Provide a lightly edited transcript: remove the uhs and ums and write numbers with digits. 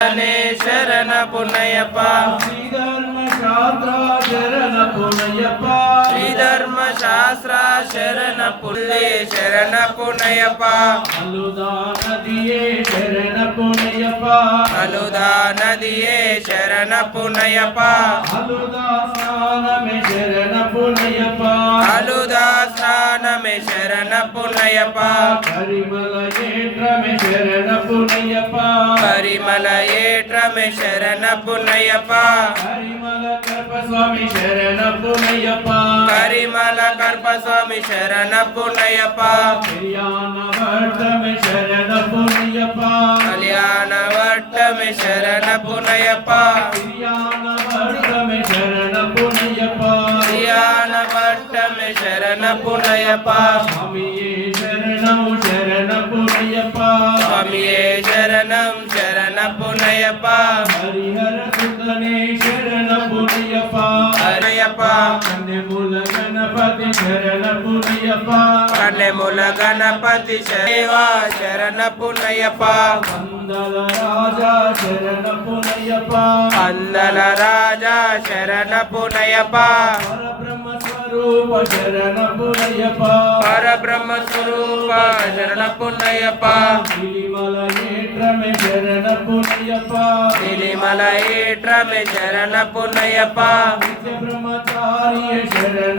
ಶರಣ ಪುನಯಪ್ಪ ಶ್ರೀಧರ್ಮಶಾಸ್ತ್ರ ಶರಣ ಪುನಯಪ್ಪ ಶ್ರೀಧರ್ಮಶಾಸ್ತ್ರ ಶರಣ ಪುಲ್ಲೆ ಶರಣ ಪುನಯಪ್ಪ ಅಲುದಾ ನದಿಯೇ ಶರಣ ಪುನಯಪ್ಪ ಅಲುದಾ ನದಿಯೇ ಶರಣ ಪುನಯಪ್ಪ ಅಲುದಾ ಸ್ನಾನಮೆ ಶರಣ ಪುನಯಪ್ಪ ಅಲುದಾ ಸ್ನಾನಮೆ ಶರಣ ಪುನಯಪ್ಪ ಪರಿಮಳ ಏಟ್ರಮೆ ಶರಣ ಪುನಯಪ್ಪ ಪರಿಮಳ ಏಟ್ರಮೆ ಶರಣ ಪುನಯಪ್ಪ ಪರಿಮಳ ಕಲ್ಪ ಸ್ವಾಮಿ ಶರಣ ಪುನಯಪ್ಪ ಪರಿಮಳ ಕಲ್ಪ ಸ್ವಾಮಿ ಶರಣ ಪುನಯಪ್ಪ ಕಲ್ಯಾಣ ವರ್ತಮೆ ಶರಣ ಪುನಯಪ್ಪ ಕಲ್ಯಾಣ ವಟ್ಟಮೆ ಶರಣ ಪುನಯಪ್ಪ ಕಲ್ಯಾಣ ವರ್ತಮೆ ಶರಣ ಪುನಯಪ್ಪ ಕಲ್ಯಾಣ ವಟ್ಟಮೆ ಶರಣ ಪುನಯಪ್ಪ ಸ್ವಾಮಿಯೇ ಶರಣಂ ಶರಣ ಪುನಯಪ್ಪ ಸ್ವಾಮಿಯೇ ಶರಣಂ ಶರಣ ಪುನಯಪ್ಪ ಹರಿಹರ ಸುತನೇ ಶರಣ ಪುನಯಪ್ಪ ಹರಯಪ್ಪ ಕನ್ಯಮೂಲ ಗಣಪತಿ ಶರಣ ಪುನಯಪ್ಪ ಕನ್ಯಮೂಲ ಗಣಪತಿ ಸೇವಾ ಶರಣ ಪುನಯಪ್ಪ ಮಂದಲ ರಾಜ ಶರಣ ಪುನಯಪ್ಪ ಅಂದಲ ರಾಜ ಶರಣ ಪುನಯಪ್ಪ ಪರಬ್ರಹ್ಮ ಸ್ವರೂಪ ಶರಣ ಪುನಯಪ್ಪ ಪರಬ್ರಹ್ಮ ಸ್ವರೂಪ ಶರಣ ಪುನಯಪ್ಪ ಗಿರಿಮಲ ಏಟ್ರಮೆ ಶರಣ ಪುನಯಪ್ಪ ನಿಲಿಮಲ ಏಟ್ರಮೆ ಶರಣ ಪುನಯಪ್ಪ ನಿತ್ಯ ಬ್ರಹ್ಮಚಾರಿಯ ಶರಣ